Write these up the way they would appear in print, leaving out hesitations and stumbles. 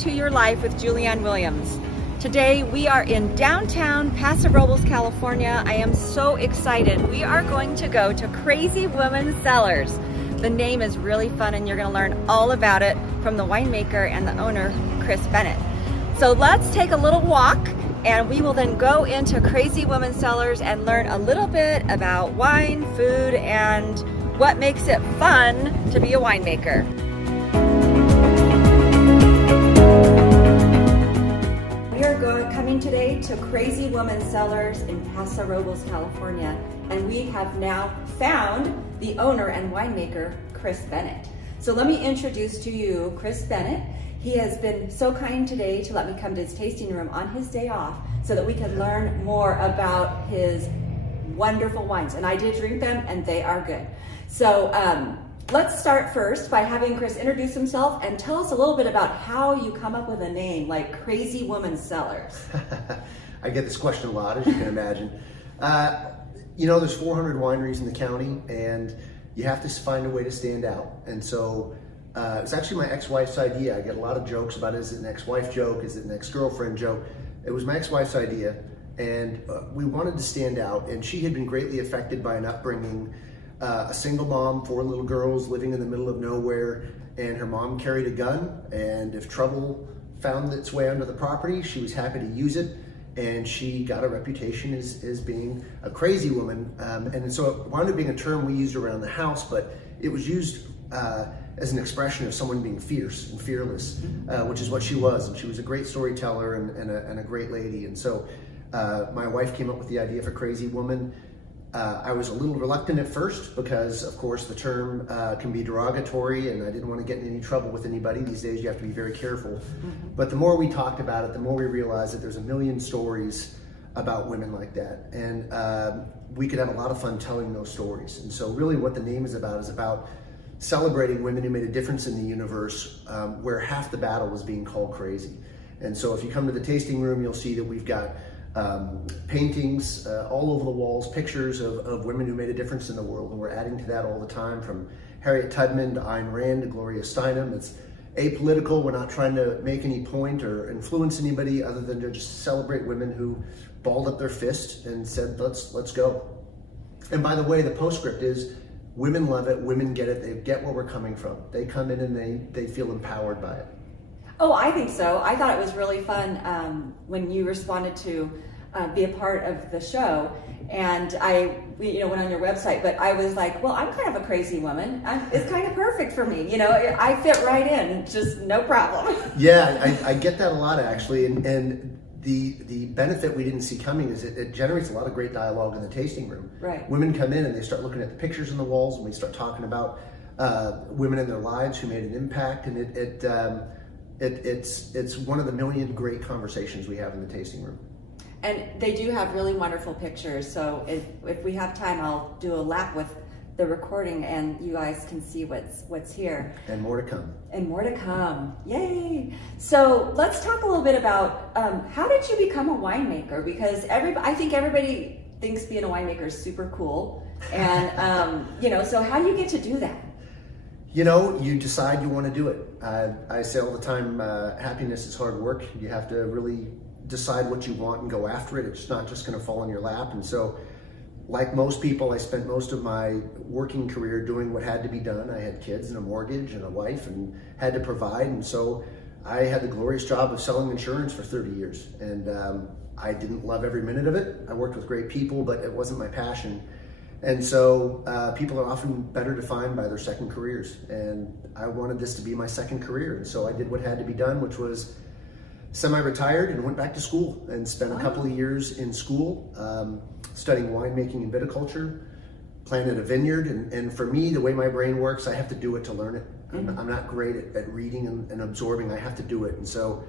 into your life with Julianne Williams. Today we are in downtown Paso Robles, California. I am so excited. We are going to go to Crazy Woman Cellars. The name is really fun and you're going to learn all about it from the winemaker and the owner, Chris Bennett. So let's take a little walk and we will then go into Crazy Woman Cellars and learn a little bit about wine, food, and what makes it fun to be a winemaker. We are coming today to Crazy Woman Cellars in Paso Robles, California, and we have now found the owner and winemaker, Chris Bennett. So let me introduce to you Chris Bennett. He has been so kind today to let me come to his tasting room on his day off so that we can learn more about his wonderful wines. And I did drink them and they are good. So let's start first by having Chris introduce himself and tell us a little bit about how you come up with a name like Crazy Woman Cellars. I get this question a lot, as you can imagine. You know, there's 400 wineries in the county and you have to find a way to stand out. And so it's actually my ex-wife's idea. I get a lot of jokes about, is it an ex-wife joke? Is it an ex-girlfriend joke? It was my ex-wife's idea, and we wanted to stand out, and she had been greatly affected by an upbringing, a single mom, 4 little girls living in the middle of nowhere, and her mom carried a gun, and if trouble found its way onto the property, she was happy to use it, and she got a reputation as being a crazy woman, and so it wound up being a term we used around the house, but it was used as an expression of someone being fierce and fearless, which is what she was. And she was a great storyteller and a great lady. And so my wife came up with the idea for Crazy Woman. I was a little reluctant at first because, of course, the term can be derogatory and I didn't want to get in any trouble with anybody. These days you have to be very careful. But the more we talked about it, the more we realized that there's a million stories about women like that. And we could have a lot of fun telling those stories. And so really what the name is about celebrating women who made a difference in the universe, where half the battle was being called crazy. And so if you come to the tasting room, you'll see that we've got paintings all over the walls, pictures of women who made a difference in the world. And we're adding to that all the time, from Harriet Tubman to Ayn Rand to Gloria Steinem. It's apolitical. We're not trying to make any point or influence anybody other than to just celebrate women who balled up their fist and said, let's go. And by the way, the postscript is, women love it, women get it, they get where we're coming from. They come in and they feel empowered by it. Oh, I think so. I thought it was really fun when you responded to be a part of the show. And I went on your website, but I was like, well, I'm kind of a crazy woman. It's kind of perfect for me. You know, I fit right in, just no problem. Yeah, I get that a lot actually. And the benefit we didn't see coming is it generates a lot of great dialogue in the tasting room. Right. Women come in and they start looking at the pictures on the walls, and we start talking about women in their lives who made an impact, and it's one of the million great conversations we have in the tasting room. And they do have really wonderful pictures, so if we have time, I'll do a lap with the recording and you guys can see what's here. And more to come. And more to come. Yay! So let's talk a little bit about how did you become a winemaker? Because I think everybody thinks being a winemaker is super cool. And, so how do you get to do that? You know, you decide you want to do it. I say all the time, happiness is hard work. You have to really decide what you want and go after it. It's not just going to fall in your lap. And so, like most people, I spent most of my working career doing what had to be done. I had kids and a mortgage and a wife and had to provide. And so I had the glorious job of selling insurance for 30 years. And I didn't love every minute of it. I worked with great people, but it wasn't my passion. And so people are often better defined by their second careers. And I wanted this to be my second career. And so I did what had to be done, which was semi-retired and went back to school and spent a couple of years in school studying winemaking and viticulture, planted a vineyard. And for me, the way my brain works, I have to do it to learn it. I'm not great at reading and absorbing. I have to do it. And so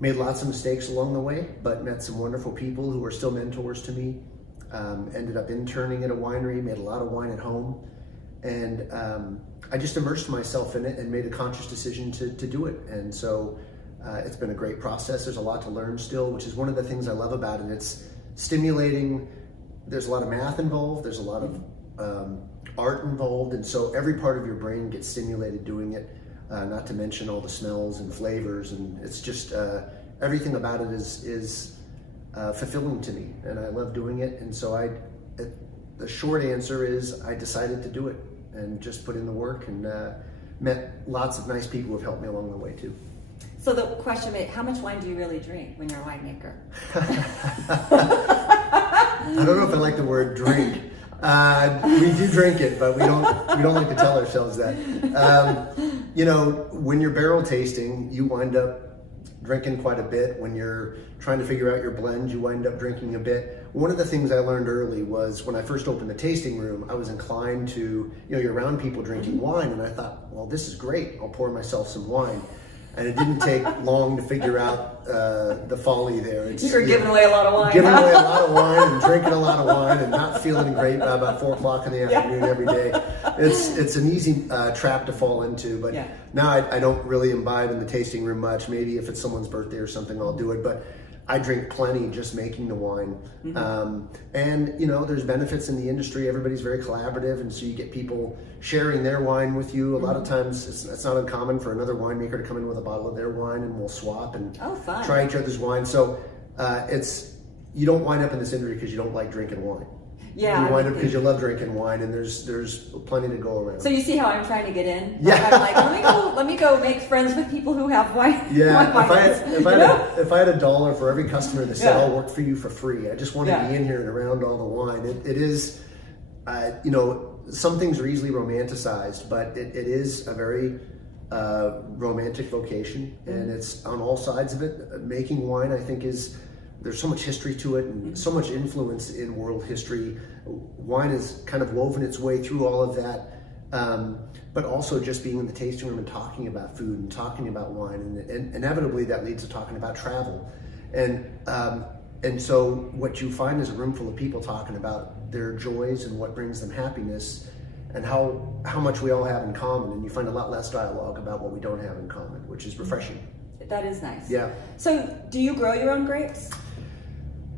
made lots of mistakes along the way, but met some wonderful people who are still mentors to me. Ended up interning at a winery, made a lot of wine at home. And I just immersed myself in it and made a conscious decision to do it. And so it's been a great process. There's a lot to learn still, which is one of the things I love about it. It's stimulating. There's a lot of math involved. There's a lot of art involved. And so every part of your brain gets stimulated doing it. not to mention all the smells and flavors, and it's just everything about it is fulfilling to me, and I love doing it. And so the short answer is I decided to do it and just put in the work, and met lots of nice people who have helped me along the way too. So the question is, how much wine do you really drink when you're a winemaker? I don't know if I like the word drink. We do drink it, but we don't like to tell ourselves that. You know, when you're barrel tasting, you wind up drinking quite a bit. When you're trying to figure out your blends, you wind up drinking a bit. One of the things I learned early was when I first opened the tasting room, I was inclined to, you know, you're around people drinking wine, and I thought, well, this is great. I'll pour myself some wine. And it didn't take long to figure out the folly there. You were giving away a lot of wine. Giving away a lot of wine and drinking a lot of wine and not feeling great by about 4 o'clock in the afternoon every day. It's an easy trap to fall into. But now I don't really imbibe in the tasting room much. Maybe if it's someone's birthday or something, I'll do it. But I drink plenty just making the wine. And, you know, there's benefits in the industry. Everybody's very collaborative, and so you get people sharing their wine with you. A lot of times it's not uncommon for another winemaker to come in with a bottle of their wine, and we'll swap and try each other's wine. So you don't wind up in this industry because you don't like drinking wine. Yeah, you wind up because you love drinking wine, and there's plenty to go around. So you see how I'm trying to get in? Yeah. I'm like, let me go make friends with people who have wine. Yeah. If I had $1 for every customer that said, I'll work for you for free, I just want to be in here and around all the wine. It is, you know, some things are easily romanticized, but it is a very romantic vocation, and it's on all sides of it. Making wine, I think, there's so much history to it and so much influence in world history. Wine has kind of woven its way through all of that, but also just being in the tasting room and talking about food and talking about wine, and inevitably that leads to talking about travel. And so what you find is a room full of people talking about their joys and what brings them happiness, and how much we all have in common, and you find a lot less dialogue about what we don't have in common, which is refreshing. That is nice. Yeah. So do you grow your own grapes?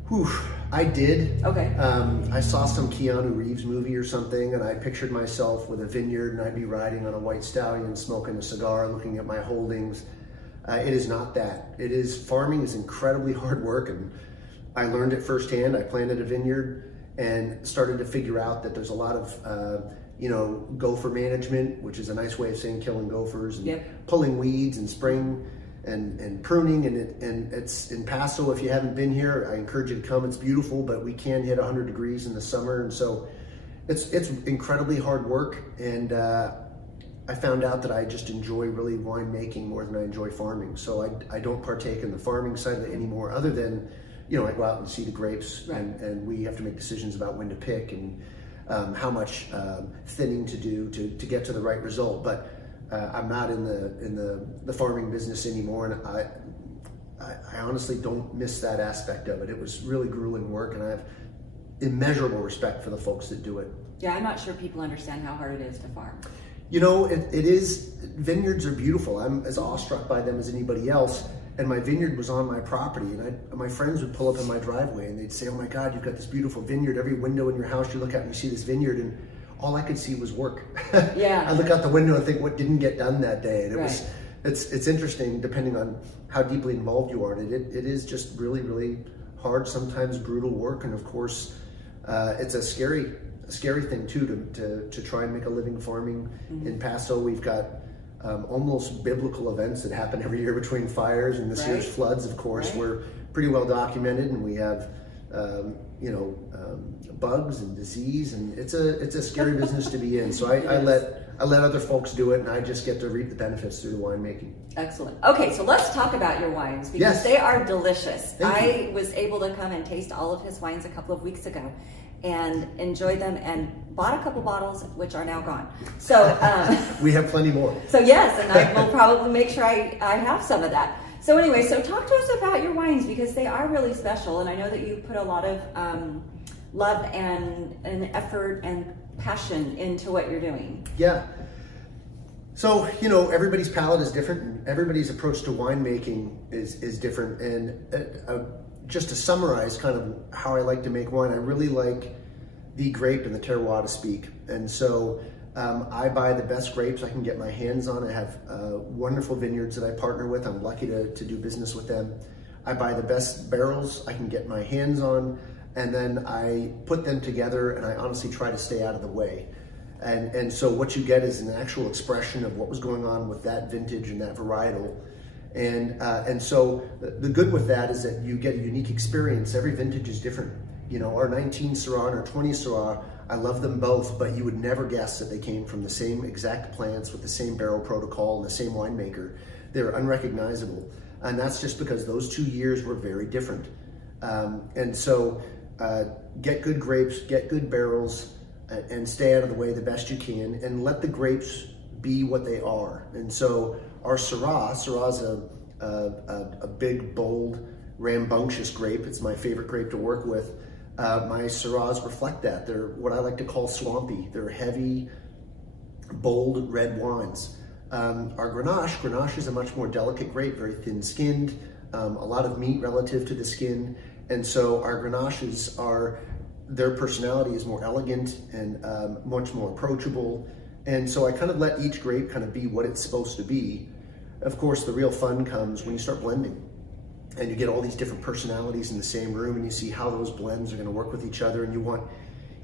Whew, I did. Okay. I saw some Keanu Reeves movie or something, and I pictured myself with a vineyard, and I'd be riding on a white stallion, smoking a cigar, looking at my holdings. It is not that. Farming is incredibly hard work, and I learned it firsthand. I planted a vineyard and started to figure out that there's a lot of, you know, gopher management, which is a nice way of saying killing gophers, and pulling weeds and spraying and pruning, and it's in Paso. If you haven't been here, I encourage you to come. It's beautiful, but we can hit 100 degrees in the summer, and so it's incredibly hard work. And I found out that I just enjoy really winemaking more than I enjoy farming. So I don't partake in the farming side of it anymore, other than, you know, I go out and see the grapes, and we have to make decisions about when to pick and how much thinning to do to get to the right result. But I'm not in the farming business anymore, and I honestly don't miss that aspect of it. It was really grueling work, and I have immeasurable respect for the folks that do it. Yeah, I'm not sure people understand how hard it is to farm. You know, it is. Vineyards are beautiful. I'm as awestruck by them as anybody else. And my vineyard was on my property, and my friends would pull up in my driveway, and they'd say, "Oh my God, you've got this beautiful vineyard. Every window in your house you look at and you see this vineyard." And all I could see was work. Yeah. I look out the window and think what didn't get done that day. And it's interesting depending on how deeply involved you are in it. It is just really, really hard, sometimes brutal work. And of course, it's a scary thing too, to try and make a living farming. In Paso. We've got almost biblical events that happen every year between fires and this year's floods, of course. We're pretty well documented, and we have, you know, bugs and disease, and it's a scary business to be in. So I let other folks do it, and I just get to reap the benefits through the winemaking. Excellent. Okay, so let's talk about your wines, because they are delicious. I was able to come and taste all of his wines a couple of weeks ago and enjoy them, and bought a couple bottles, which are now gone. So we have plenty more. So yes, and I will probably make sure I have some of that. So anyway, so talk to us about your wines, because they are really special, and I know that you put a lot of love and effort and passion into what you're doing. Yeah. So, you know, everybody's palate is different, and everybody's approach to winemaking is different. And just to summarize kind of how I like to make wine, I really like the grape and the terroir to speak. And so I buy the best grapes I can get my hands on. I have wonderful vineyards that I partner with. I'm lucky to do business with them. I buy the best barrels I can get my hands on, and then I put them together, and I honestly try to stay out of the way. And so what you get is an actual expression of what was going on with that vintage and that varietal. And so the good with that is that you get a unique experience. Every vintage is different. You know, our 19 Syrah and our 20 Syrah, I love them both, but you would never guess that they came from the same exact plants with the same barrel protocol and the same winemaker. They're unrecognizable. And that's just because those 2 years were very different. And so get good grapes, get good barrels, and stay out of the way the best you can, and let the grapes be what they are. And so our Syrah's a big, bold, rambunctious grape. It's my favorite grape to work with. My Syrah's reflect that. They're what I like to call swampy. They're heavy, bold red wines. Our Grenache is a much more delicate grape, very thin-skinned, a lot of meat relative to the skin. And so our Grenaches their personality is more elegant and much more approachable. And so I kind of let each grape kind of be what it's supposed to be. Of course, the real fun comes when you start blending and you get all these different personalities in the same room, and you see how those blends are going to work with each other, and you want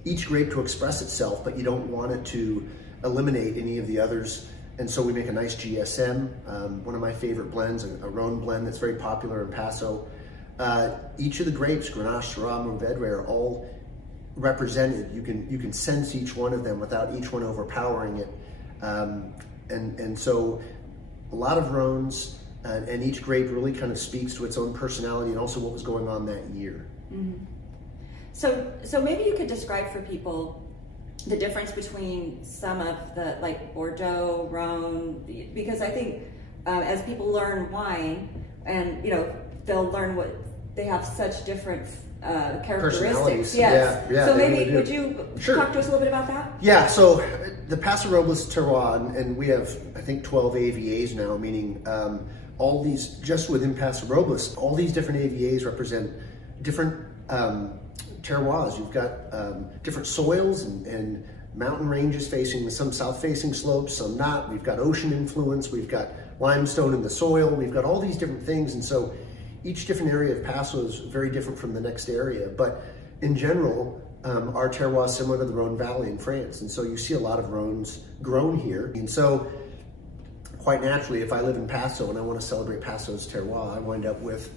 each grape to express itself, but you don't want it to eliminate any of the others. And so we make a nice GSM, one of my favorite blends, a Rhone blend that's very popular in Paso. Each of the grapes, Grenache, Syrah, Mourvedre, are all represented. You can sense each one of them without each one overpowering it. And so a lot of Rhones, and each grape really kind of speaks to its own personality and also what was going on that year. Mm-hmm. So maybe you could describe for people the difference between some of the, like Bordeaux, Rhone, because I think as people learn wine, and they'll learn what they have such different characteristics. Yes. Yeah, so maybe really would you talk to us a little bit about that? Yeah. So the Paso Robles terroir, and we have I think 12 AVAs now, meaning all these just within Paso Robles, all these different AVAs represent different terroirs. You've got different soils and mountain ranges facing some south-facing slopes, some not. We've got ocean influence. We've got limestone in the soil. We've got all these different things, and so each different area of Paso is very different from the next area. But in general, our terroir is similar to the Rhone Valley in France, and so you see a lot of Rhones grown here. And so quite naturally, if I live in Paso and I want to celebrate Paso's terroir, I wind up with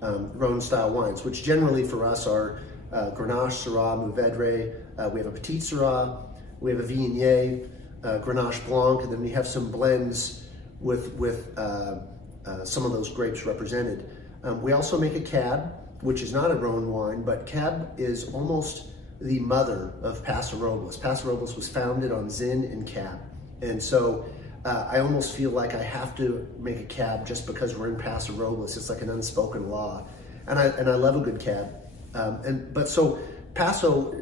Rhone-style wines, which generally for us are Grenache, Syrah, Mourvedre. We have a Petit Syrah, we have a Viognier, Grenache Blanc, and then we have some blends with some of those grapes represented. We also make a Cab, which is not a Rhone wine, but Cab is almost the mother of Paso Robles. Paso Robles was founded on Zin and Cab. And so I almost feel like I have to make a Cab just because we're in Paso Robles. It's like an unspoken law. And I love a good Cab. But so Paso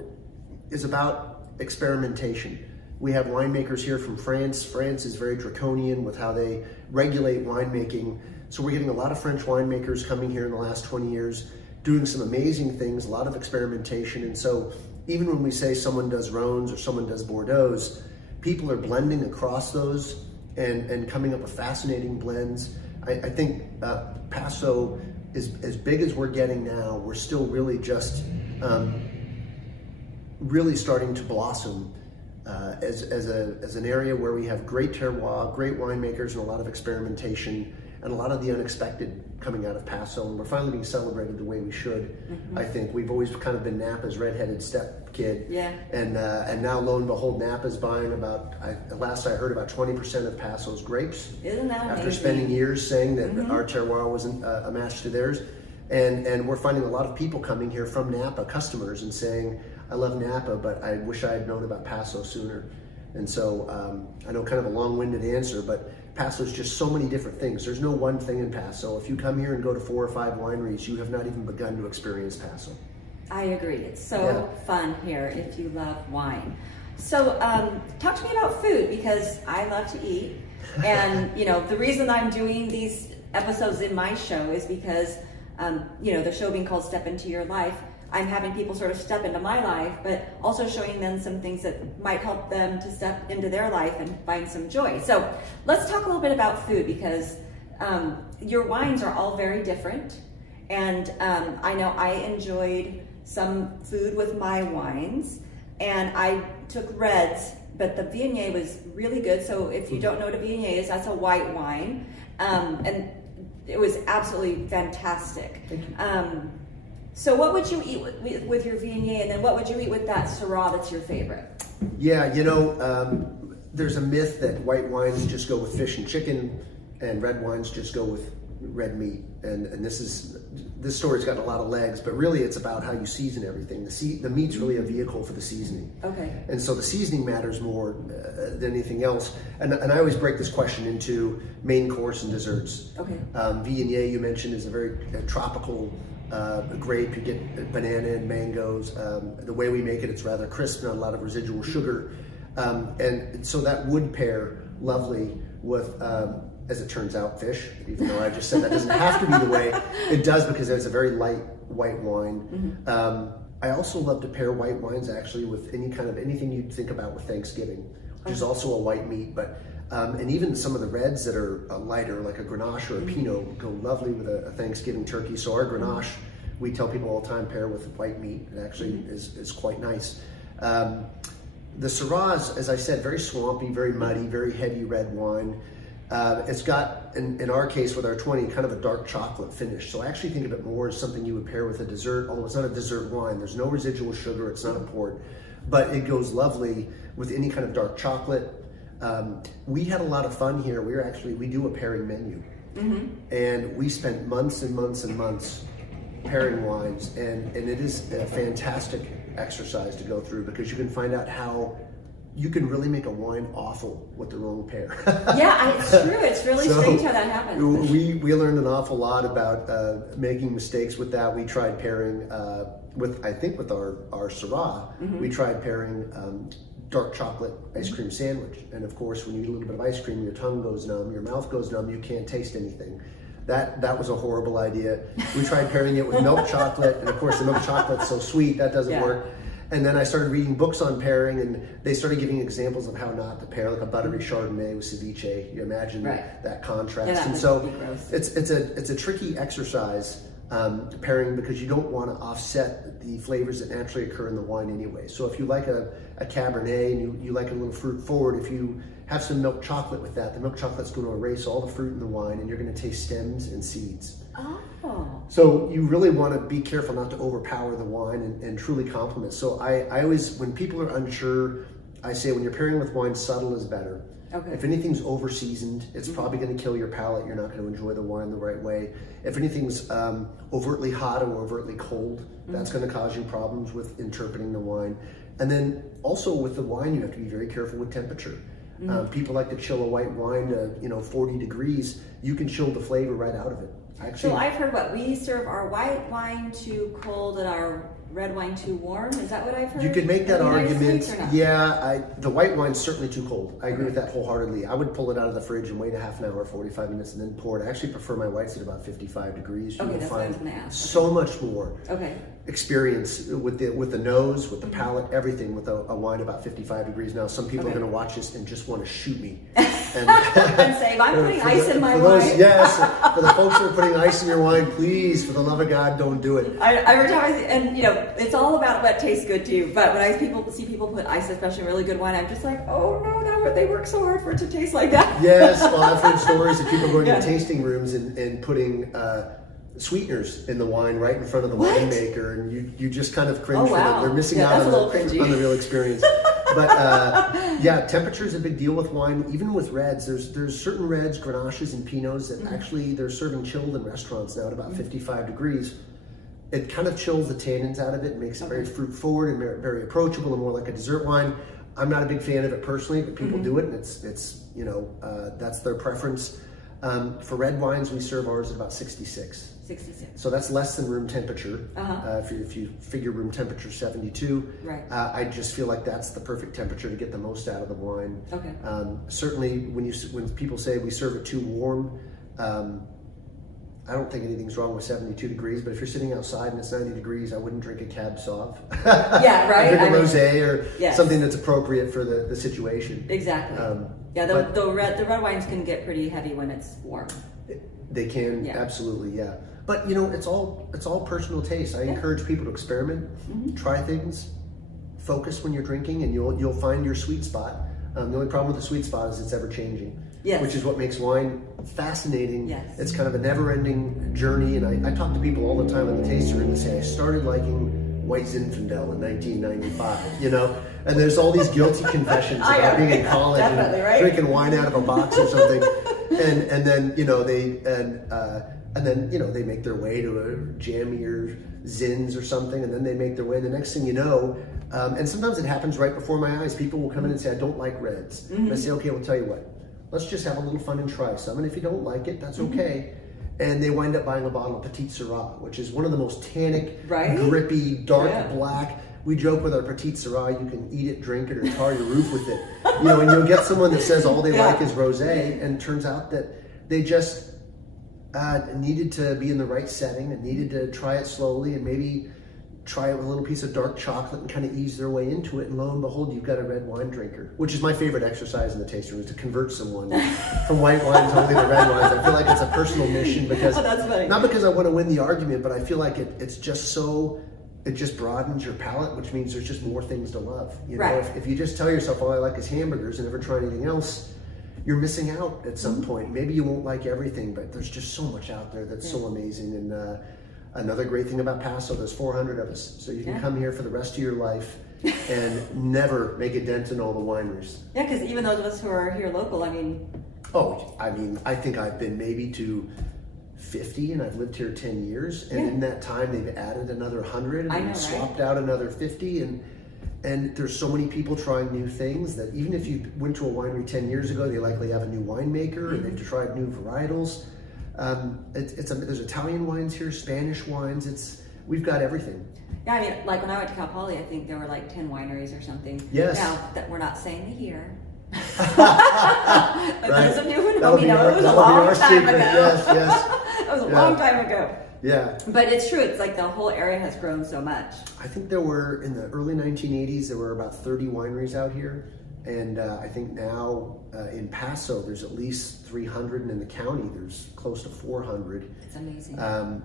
is about experimentation. We have winemakers here from France. France is very draconian with how they regulate winemaking. So we're getting a lot of French winemakers coming here in the last 20 years, doing some amazing things, a lot of experimentation. And so even when we say someone does Rhones or someone does Bordeaux's, people are blending across those and coming up with fascinating blends. I think Paso is as big as we're getting now. We're still really just really starting to blossom as an area where we have great terroir, great winemakers, and a lot of experimentation, and a lot of the unexpected coming out of Paso, and we're finally being celebrated the way we should. Mm-hmm. I think we've always kind of been Napa's redheaded step kid, and now lo and behold, Napa's buying about, last I heard, about 20% of Paso's grapes. Isn't that amazing? After spending years saying that our terroir wasn't a match to theirs, and we're finding a lot of people coming here from Napa, customers, and saying, I love Napa, but I wish I had known about Paso sooner. And so I know kind of a long-winded answer, but Paso's just so many different things. There's no one thing in Paso. If you come here and go to 4 or 5 wineries, you have not even begun to experience Paso. I agree. It's so fun here if you love wine. So talk to me about food, because I love to eat. And the reason I'm doing these episodes in my show is because the show being called Step Into Your Life, I'm having people sort of step into my life, but also showing them some things that might help them to step into their life and find some joy. So let's talk a little bit about food, because your wines are all very different. And I know I enjoyed some food with my wines, and I took reds, but the Viognier was really good. So if you don't know what a Viognier is, that's a white wine. And it was absolutely fantastic. Thank you. So what would you eat with your Viognier, and then what would you eat with that Syrah that's your favorite? Yeah, you know, there's a myth that white wines just go with fish and chicken, and red wines just go with red meat. And this story's got a lot of legs, but really it's about how you season everything. The meat's really a vehicle for the seasoning. Okay. And so the seasoning matters more than anything else. And I always break this question into main course and desserts. Okay. Viognier, you mentioned, is a very tropical grape. You get banana and mangoes. The way we make it, it's rather crisp, not a lot of residual sugar. And so that would pair lovely with, as it turns out, fish, even though I just said that doesn't have to be the way. It does, because it's a very light white wine. Mm-hmm. I also love to pair white wines actually with anything you'd think about with Thanksgiving, which is also a white meat, but and even some of the reds that are lighter, like a Grenache or a Pinot, go lovely with a Thanksgiving turkey. So our Grenache, we tell people all the time, pair with white meat. It actually is quite nice. The Syrah, as I said, very swampy, very muddy, very heady red wine. It's got, in our case with our 20, kind of a dark chocolate finish. So I actually think of it more as something you would pair with a dessert, although it's not a dessert wine. There's no residual sugar, it's not a port, but it goes lovely with any kind of dark chocolate. We had a lot of fun here. We do a pairing menu. Mm-hmm. And we spent months and months and months pairing wines, and it is a fantastic exercise to go through, because you can find out how you can really make a wine awful with the wrong pair. Yeah, it's true. It's really strange how that happens. We learned an awful lot about making mistakes with that. We tried pairing with our Syrah. Mm-hmm. We tried pairing dark chocolate ice cream sandwich. And of course, when you eat a little bit of ice cream, your tongue goes numb, your mouth goes numb, you can't taste anything. That was a horrible idea. We tried pairing it with milk chocolate, and of course the milk chocolate's so sweet, that doesn't work. And then I started reading books on pairing, and they started giving examples of how not to pair, like a buttery Chardonnay with ceviche. You imagine that contrast. Yeah, and so it's a tricky exercise, pairing, because you don't want to offset the flavors that naturally occur in the wine anyway. So if you like a Cabernet and you like a little fruit forward, if you have some milk chocolate with that, the milk chocolate's going to erase all the fruit in the wine, and you're going to taste stems and seeds. Oh. So you really want to be careful not to overpower the wine and truly complement. So I always, when people are unsure, I say when you're pairing with wine, subtle is better. Okay. If anything's over seasoned, it's probably going to kill your palate. You're not going to enjoy the wine the right way. If anything's overtly hot or overtly cold, that's going to cause you problems with interpreting the wine. And then also with the wine, you have to be very careful with temperature. People like to chill a white wine to 40 degrees. You can chill the flavor right out of it. Actually, so I've heard we serve our white wine too cold and our red wine too warm. Is that what I've heard? You could make that argument. Yeah, the white wine's certainly too cold. I agree with that wholeheartedly. I would pull it out of the fridge and wait a half an hour, 45 minutes, and then pour it. I actually prefer my whites at about 55 degrees. You will find so much more experience with the nose, with the palate, everything with a wine about 55 degrees. Now, some people are going to watch this and just want to shoot me. And say, I'm putting ice in my wine. Yes, for the folks who are putting ice in your wine, please, for the love of God, don't do it. Every time it's all about what tastes good too. But when I see people put ice, especially really good wine, I'm just like, oh no, they work so hard for it to taste like that. Yes, well, I've heard stories of people going to tasting rooms and putting sweeteners in the wine right in front of the winemaker, and you just kind of cringe. They're missing out on the real experience. But yeah, temperature is a big deal with wine, even with reds. There's certain reds, Grenaches and Pinots that actually they're serving chilled in restaurants now at about 55 degrees. It kind of chills the tannins out of it, makes it very fruit forward and very approachable and more like a dessert wine. I'm not a big fan of it personally, but people do it, and it's that's their preference. For red wines, we serve ours at about 66. 66. So that's less than room temperature. If you figure room temperature 72, I just feel like that's the perfect temperature to get the most out of the wine. Okay. Certainly, when people say we serve it too warm, I don't think anything's wrong with 72 degrees, but if you're sitting outside and it's 90 degrees, I wouldn't drink a Cab Sauv. Yeah, right. I'd drink a rosé or yes. something that's appropriate for the situation. Exactly. Yeah, the red wines can get pretty heavy when it's warm. They can, yeah. Absolutely, yeah. But you know, it's all personal taste. I encourage people to experiment, try things, focus when you're drinking, and you'll find your sweet spot. The only problem with the sweet spot is it's ever changing. Yes. Which is what makes wine fascinating. Yes. It's kind of a never-ending journey, and I talk to people all the time in the tasting room and say, I started liking White Zinfandel in 1995, you know? And there's all these guilty confessions about being in college and drinking wine out of a box or something. And then, you know, they make their way to a jammier Zins or something, and then they make their way. The next thing you know, and sometimes it happens right before my eyes. People will come in and say, I don't like reds. And I say, okay, well, tell you what. Let's just have a little fun and try some. And if you don't like it, that's okay. And they wind up buying a bottle of Petite Syrah, which is one of the most tannic, grippy, dark black. We joke with our Petite Syrah, you can eat it, drink it, or tar your roof with it. You know, and you'll get someone that says all they like is rosé, and it turns out that they just needed to be in the right setting and needed to try it slowly and maybe try it with a little piece of dark chocolate and kind of ease their way into it, and lo and behold, you've got a red wine drinker, which is my favorite exercise in the tasting room, is to convert someone from white wines only to red wines. I feel like it's a personal mission because, not because I want to win the argument, but I feel like it's just so, it just broadens your palate, which means there's just more things to love. You know, if you just tell yourself, all I like is hamburgers and never try anything else, you're missing out at some point. Maybe you won't like everything, but there's just so much out there that's so amazing. And another great thing about Paso, there's 400 of us. So you can come here for the rest of your life and never make a dent in all the wineries. Yeah, because even those of us who are here local, I mean... Oh, I mean, I think I've been maybe to 50 and I've lived here 10 years. And in that time, they've added another 100 and swapped out another 50. And there's so many people trying new things that even if you went to a winery 10 years ago, they likely have a new winemaker and they've tried new varietals. There's Italian wines here, Spanish wines. We've got everything. Yeah, I mean, like when I went to Cal Poly, I think there were like 10 wineries or something. Yes. Now, that we're not saying the year. But those of you who know me know it was a long time ago. Yes. It was a long time ago. Yeah. But it's true, it's like the whole area has grown so much. I think there were, in the early 1980s, there were about 30 wineries out here. And I think now in Paso, there's at least 300, and in the county, there's close to 400. It's amazing.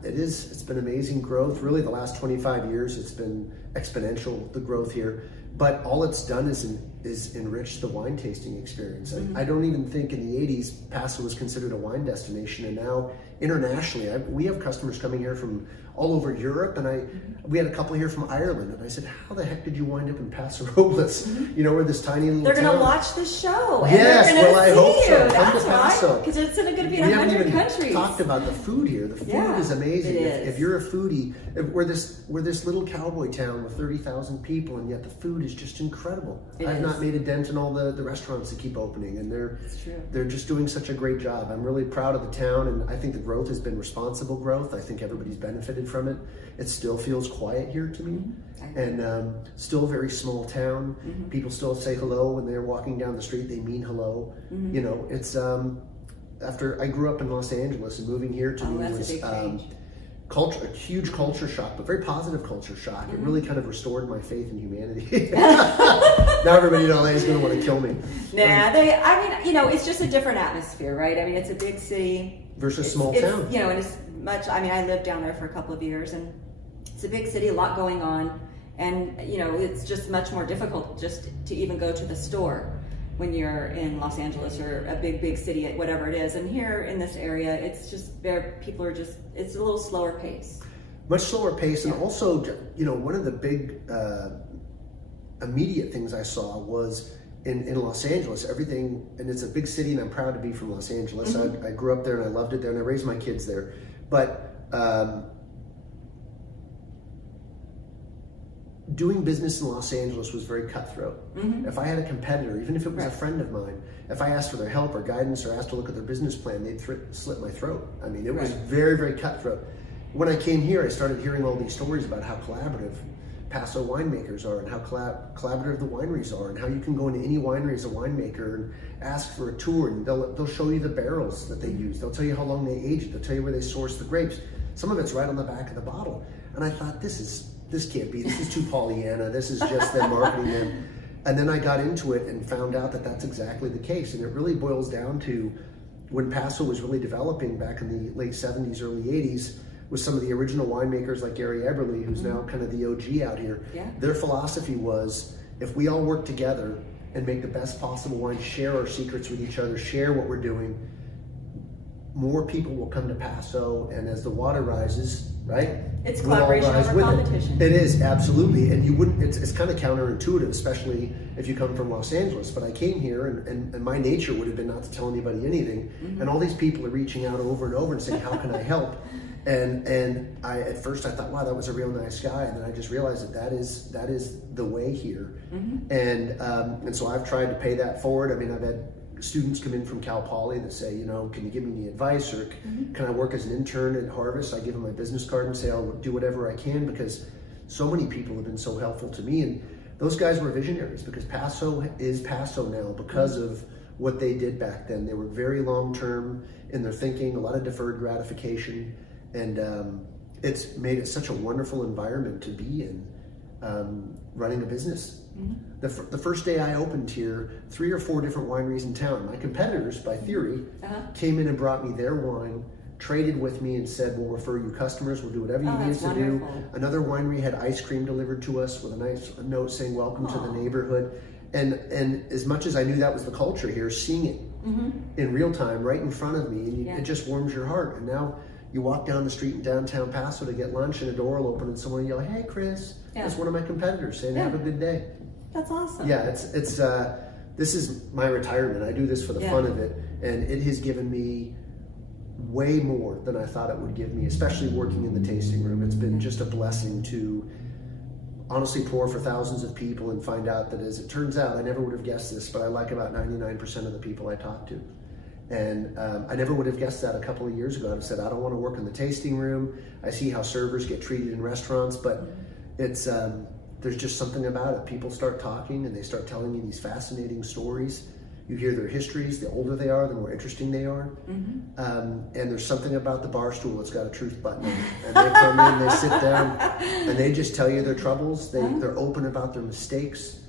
It's been amazing growth. Really, the last 25 years, it's been exponential, the growth here. But all it's done is enrich the wine tasting experience. I don't even think in the 80s, Paso was considered a wine destination, and now internationally, we have customers coming here from all over Europe, and we had a couple here from Ireland, and I said, how the heck did you wind up in Paso Robles? You know, we're this tiny little town. They're going to watch the show, and they're going to see you. That's why, because it's going to be in 100 countries. We haven't even talked about the food here. The food is amazing. If you're a foodie, we're this little cowboy town with 30,000 people, and yet the food is just incredible. I've not made a dent in all the restaurants that keep opening, and they're just doing such a great job. I'm really proud of the town, and I think the growth has been responsible growth. I think everybody's benefited from it. It still feels quiet here to me, and still a very small town. People still say hello when they're walking down the street. They mean hello. You know, it's after I grew up in Los Angeles, and moving here to me was a huge culture shock, but very positive culture shock. It really kind of restored my faith in humanity. Now everybody in LA is going to want to kill me. Nah, I mean, you know, it's just a different atmosphere, right? I mean, it's a big city versus small town. You know, and it's much. I mean, I lived down there for a couple of years, and it's a big city, a lot going on, and you know, it's just much more difficult just to even go to the store when you're in Los Angeles or a big city, whatever it is. And here in this area, it's just people are just, it's a little slower pace. Much slower pace, and also, you know, one of the big immediate things I saw was in Los Angeles, everything, and it's a big city, and I'm proud to be from Los Angeles. I grew up there and I loved it there, and I raised my kids there. But doing business in Los Angeles was very cutthroat. If I had a competitor, even if it was a friend of mine, if I asked for their help or guidance or asked to look at their business plan, they'd slit my throat. I mean, it was very, very cutthroat. When I came here, I started hearing all these stories about how collaborative Paso winemakers are and how collaborative the wineries are and how you can go into any winery as a winemaker and ask for a tour, and they'll show you the barrels that they use. They'll tell you how long they aged it. They'll tell you where they source the grapes. Some of it's right on the back of the bottle. And I thought, this can't be, this is too Pollyanna. This is just them marketing them. And then I got into it and found out that that's exactly the case. And it really boils down to when Paso was really developing back in the late 70s, early 80s, with some of the original winemakers like Gary Eberle, who's now kind of the OG out here. Yeah. Their philosophy was, if we all work together and make the best possible wine, share our secrets with each other, share what we're doing, more people will come to Paso, and as the water rises, right? It's collaboration over competition. It is, absolutely. And you wouldn't, it's kind of counterintuitive, especially if you come from Los Angeles. But I came here and my nature would have been not to tell anybody anything. And all these people are reaching out over and over and saying, how can I help? And I, at first I thought, wow, that was a real nice guy. And then I just realized that is the way here. And so I've tried to pay that forward. I mean, I've had students come in from Cal Poly that say, you know, can you give me any advice, or can I work as an intern at Harvest? I give them my business card and say I'll do whatever I can, because so many people have been so helpful to me. And those guys were visionaries, because Paso is Paso now because of what they did back then. They were very long-term in their thinking, a lot of deferred gratification, and it's made it such a wonderful environment to be in, running a business. The first day I opened here, 3 or 4 different wineries in town. My competitors, by theory, came in and brought me their wine, traded with me and said, we'll refer you customers, we'll do whatever you need us to do. Another winery had ice cream delivered to us with a nice note saying, welcome to the neighborhood. And as much as I knew that was the culture here, seeing it in real time right in front of me, and it just warms your heart. And now you walk down the street in downtown Paso to get lunch, and a door will open and someone will yell, hey Chris, that's one of my competitors saying, have a good day. That's awesome. Yeah, it's this is my retirement. I do this for the fun of it, and it has given me way more than I thought it would give me, especially working in the tasting room. It's been just a blessing to honestly pour for thousands of people and find out that, as it turns out, I never would have guessed this, but I like about 99% of the people I talk to. And I never would have guessed that a couple of years ago. I'd have said, I don't want to work in the tasting room. I see how servers get treated in restaurants, but it's there's just something about it. People start talking and they start telling you these fascinating stories. You hear their histories. The older they are, the more interesting they are. And there's something about the bar stool that's got a truth button on it. And they come in, they sit down, and they just tell you their troubles. They're open about their mistakes.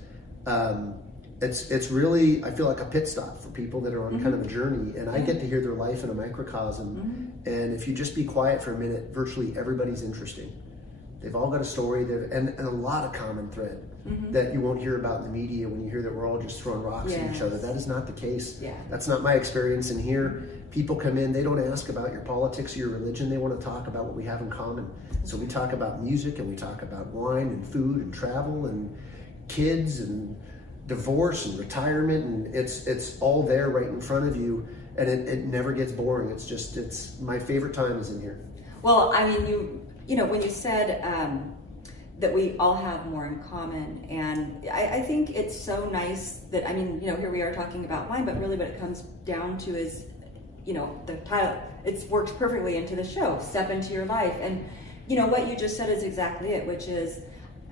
It's really, I feel like a pit stop for people that are on kind of a journey. And I get to hear their life in a microcosm. And if you just be quiet for a minute, virtually everybody's interesting. They've all got a story, and a lot of common thread that you won't hear about in the media when you hear that we're all just throwing rocks at each other. That is not the case. That's not my experience in here. People come in, they don't ask about your politics or your religion. They want to talk about what we have in common. So we talk about music, and we talk about wine and food and travel and kids and divorce and retirement, and it's all there right in front of you, and it never gets boring. It's my favorite time is in here. Well, I mean, you know, when you said that we all have more in common, and I think it's so nice that, I mean, you know, here we are talking about wine, but really what it comes down to is, you know, the title, it's worked perfectly into the show, Step Into Your Life. And, you know, what you just said is exactly it, which is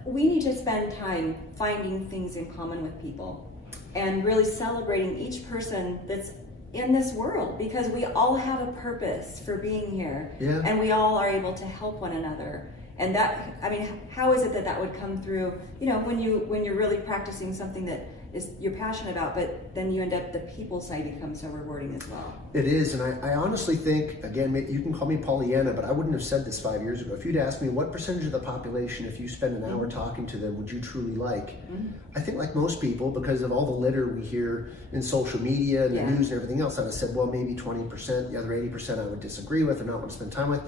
we need to spend time finding things in common with people and really celebrating each person that's in this world, because we all have a purpose for being here, and we all are able to help one another. And that, I mean, how is it that would come through, you know, when you're really practicing something that is you're passionate about, but then you end up, the people side becomes so rewarding as well. It is, and I honestly think, again, you can call me Pollyanna, but I wouldn't have said this 5 years ago. If you'd asked me what percentage of the population, if you spend an hour talking to them, would you truly like? I think like most people, because of all the litter we hear in social media and the news and everything else, I'd have said, well, maybe 20%, the other 80% I would disagree with or not want to spend time with.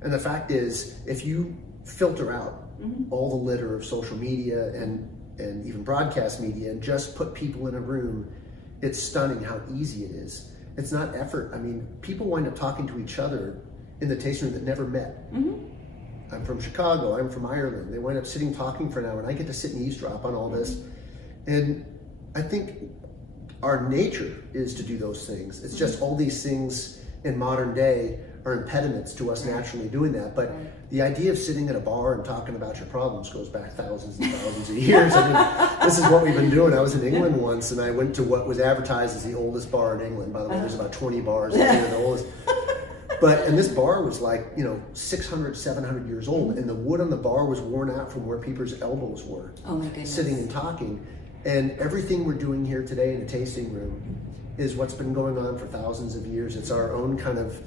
And the fact is, if you filter out all the litter of social media and even broadcast media and just put people in a room, it's stunning how easy it is. It's not effort. I mean, people wind up talking to each other in the tasting room that never met. I'm from Chicago, I'm from Ireland. They wind up sitting talking for an hour, and I get to sit and eavesdrop on all this. And I think our nature is to do those things. It's just all these things in modern day are impediments to us naturally doing that. But the idea of sitting at a bar and talking about your problems goes back thousands and thousands of years. I mean, this is what we've been doing. I was in England once, and I went to what was advertised as the oldest bar in England. By the way, there's about 20 bars that are the oldest. And this bar was like, 600, 700 years old, and the wood on the bar was worn out from where people's elbows were. Oh my goodness. Sitting and talking. And everything we're doing here today in the tasting room is what's been going on for thousands of years. It's our own kind of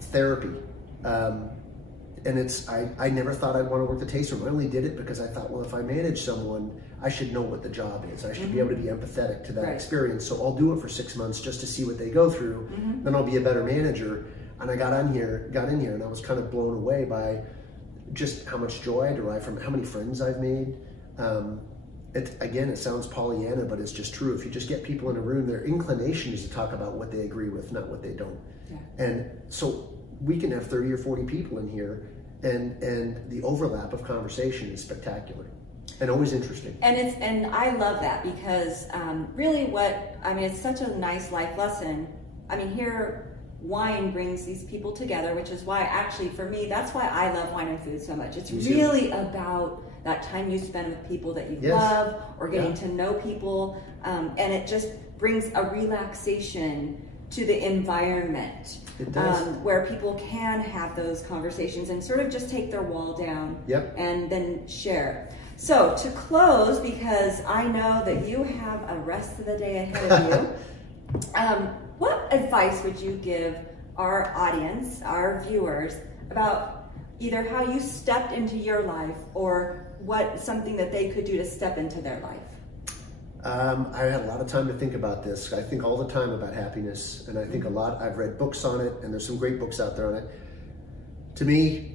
therapy. And I never thought I'd want to work the tasting room. I only did it because I thought, well, if I manage someone, I should know what the job is. I should be able to be empathetic to that experience. So I'll do it for 6 months just to see what they go through. Then I'll be a better manager. And I got in here, and I was kind of blown away by just how much joy I derive from how many friends I've made. It sounds Pollyanna, but it's just true. If you just get people in a room, their inclination is to talk about what they agree with, not what they don't. Yeah. And so we can have 30 or 40 people in here, and the overlap of conversation is spectacular and always interesting. And I love that because really it's such a nice life lesson. I mean, here, wine brings these people together, which is why actually for me, that's why I love wine and food so much. It's really about that time you spend with people that you love or getting to know people. And it just brings a relaxation to the environment. It does. Where people can have those conversations and sort of just take their wall down and then share. So to close, because I know that you have a rest of the day ahead of you, what advice would you give our audience, our viewers, about either how you stepped into your life or something that they could do to step into their life? I had a lot of time to think about this. I think all the time about happiness, and I think a lot. I've read books on it, and there's some great books out there on it. To me,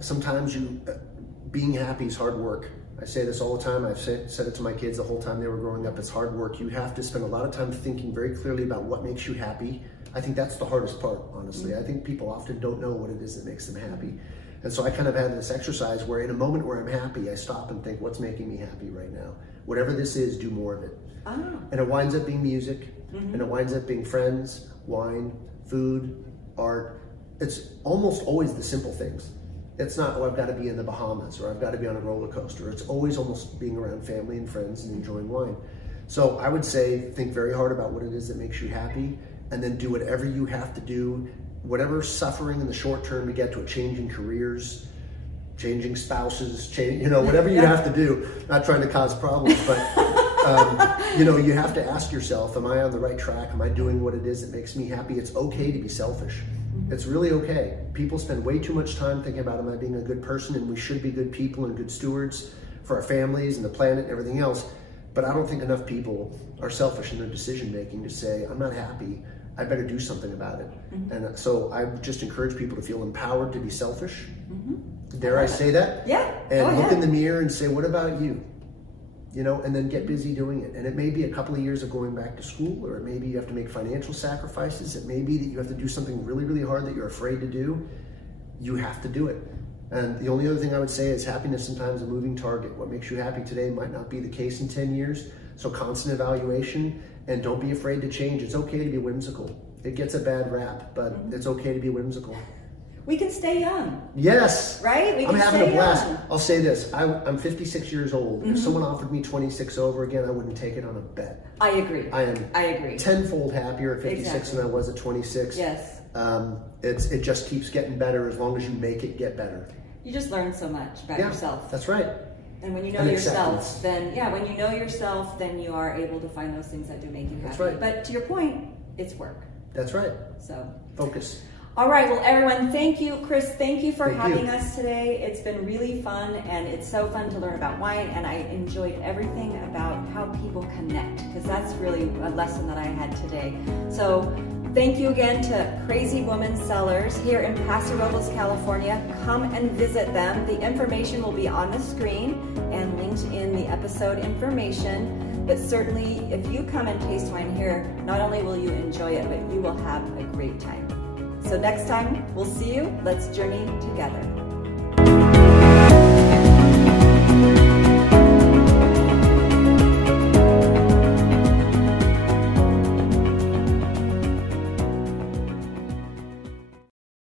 sometimes being happy is hard work. I say this all the time. I've said it to my kids the whole time they were growing up. It's hard work. You have to spend a lot of time thinking very clearly about what makes you happy. I think that's the hardest part, honestly. I think people often don't know what it is that makes them happy. And so I kind of had this exercise where in a moment where I'm happy, I stop and think, what's making me happy right now? Whatever this is, do more of it. And it winds up being music, and it winds up being friends, wine, food, art. It's almost always the simple things. It's not, I've got to be in the Bahamas or I've got to be on a roller coaster. It's always almost being around family and friends and enjoying wine. So I would say, think very hard about what it is that makes you happy, and then do whatever you have to do, whatever suffering in the short term to get to a change in careers, changing spouses, whatever you have to do. Not trying to cause problems, but you have to ask yourself, am I on the right track? Am I doing what it is that makes me happy? It's okay to be selfish. It's really okay. People spend way too much time thinking about, am I being a good person? And we should be good people and good stewards for our families and the planet and everything else. But I don't think enough people are selfish in their decision making to say, I'm not happy, I better do something about it. And so I just encourage people to feel empowered to be selfish. Dare I say that? Yeah. And look in the mirror and say, what about you? And then get busy doing it. And it may be a couple of years of going back to school, or it may be you have to make financial sacrifices. It may be that you have to do something really, really hard that you're afraid to do. You have to do it. And the only other thing I would say is happiness sometimes a moving target. What makes you happy today might not be the case in 10 years. So constant evaluation, and don't be afraid to change. It's okay to be whimsical. It gets a bad rap, but it's okay to be whimsical. We can stay young. Yes. Right? I'm having a blast. I'll say this. I'm 56 years old. If someone offered me 26 over again, I wouldn't take it on a bet. I agree. I agree. Tenfold happier at 56 than I was at 26. Yes. It just keeps getting better as long as you make it get better. You just learn so much about yourself. That's right. And when you know yourself, then then you are able to find those things that do make you happy. That's right. But to your point, it's work. That's right. So focus. All right, well, everyone, thank you. Chris, thank you for having us today. It's been really fun, and it's so fun to learn about wine, and I enjoyed everything about how people connect, because that's really a lesson that I had today. So thank you again to Crazy Woman Cellars here in Paso Robles, California. Come and visit them. The information will be on the screen and linked in the episode information. But certainly, if you come and taste wine here, not only will you enjoy it, but you will have a great time. So next time, we'll see you. Let's journey together.